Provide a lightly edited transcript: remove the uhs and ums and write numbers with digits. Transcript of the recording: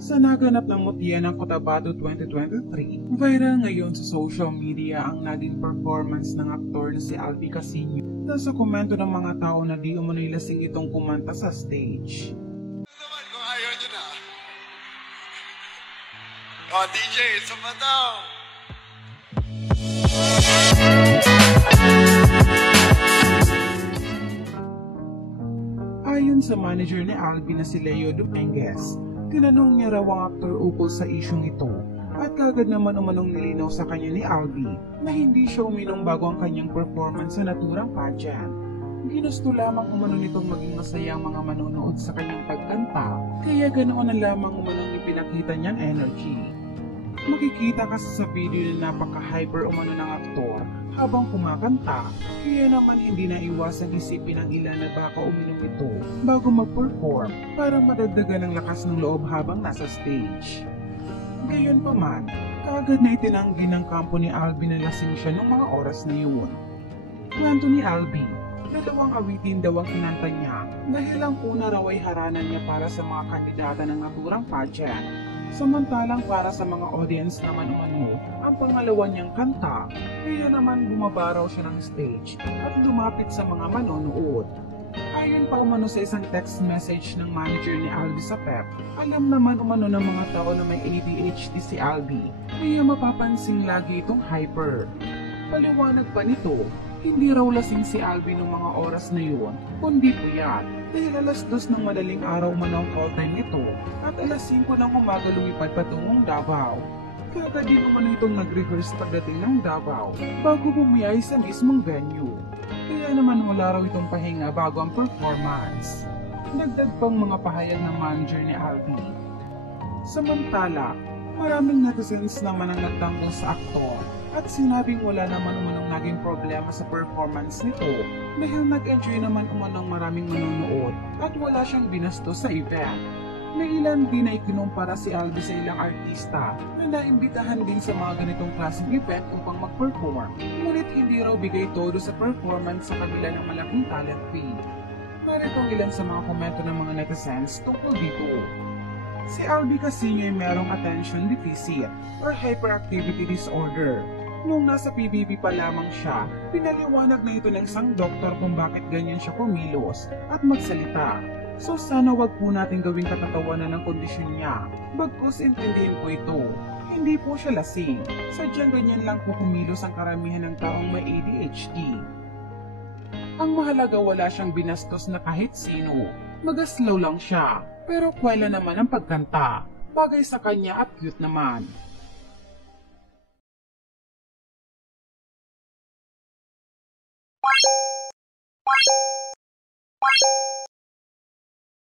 Sa naganap ng mutya ng Cotabato 2023, viral ngayon sa social media ang naging performance ng aktor na si Albi Casino na sa komento ng mga tao na di umano'y lasing itong kumanta sa stage. Naman kung ayaw nyo na. O, DJ, isa pa daw. Ayon sa manager ni Albi na si Leo Dominguez, tinanong niya raw ang aktor ukol sa isyong ito at kagad naman umanong nilinaw sa kanya ni Albi na hindi siya uminom bago ang kanyang performance sa naturang pageant. Ginusto lamang umano nitong maging masaya ang mga manonood sa kanyang pagkanta, kaya ganoon na lamang umanong ipinakita niyang energy. Makikita kasi sa video na napaka-hyper umano ng aktor habang kumakanta, kaya naman hindi na iwasang isipin ng ilan na baka uminom ito bago mag-perform para madagdagan ng lakas ng loob habang nasa stage. Gayunpaman, kaagad na itinanggi ng kampo ni Albi na lasing siya noong mga oras na yun. Kwento ni Albi, dalawang awitin daw ang kinanta niya dahil ang una raw ay haranan niya para sa mga kandidata ng naturang pageant. Samantalang para sa mga audience naman umano, ang pangalawa niyang kanta, kaya naman bumaba raw siya ng stage at lumapit sa mga manonood. Ayon pa umano sa isang text message ng manager ni Albi sa PEP, alam naman umano ng mga tao na may ADHD si Albi, kaya mapapansin lagi itong hyper. Paliwanag pa nito, hindi raw lasing si Albi ng mga oras na yun, kundi puyat, dahil alas 2 ng madaling araw man ang call time nito at alas 5 ng umaga lumipad patungong Davao. Kaya din naman itong nag-rehearse pagdating ng Davao bago bumiyay sa mismong venue. Kaya naman wala raw itong pahinga bago ang performance. Dagdag pang mga pahayag ng manager ni Albi. Samantala, maraming netizens naman ang nagtanggol sa aktor at sinabing wala naman umanong naging problema sa performance nito dahil nag-enjoy naman umanong maraming manonood at wala siyang binastos sa event. May ilan din na ikinumpara si Albi sa ilang artista na naimbitahan din sa mga ganitong klaseng event upang mag-perform, ngunit hindi raw bigay todo sa performance sa kabila ng malaking talent fee. Narito ang ilan sa mga komento ng mga netizens tungkol dito. Si Albi Casino ay merong attention deficit or hyperactivity disorder. Nung nasa PBB pa lamang siya, pinaliwanag na ito ng isang doktor kung bakit ganyan siya kumilos at magsalita. So sana wag po natin gawing katatawanan ng kondisyon niya. Bagkus intindihin po ito. Hindi po siya lasing. Sadyang ganyan lang po kumilos ang karamihan ng taong may ADHD. Ang mahalaga wala siyang binastos na kahit sino. Magaslaw lang siya. Pero kwela naman ang pagkanta. Bagay sa kanya at cute naman.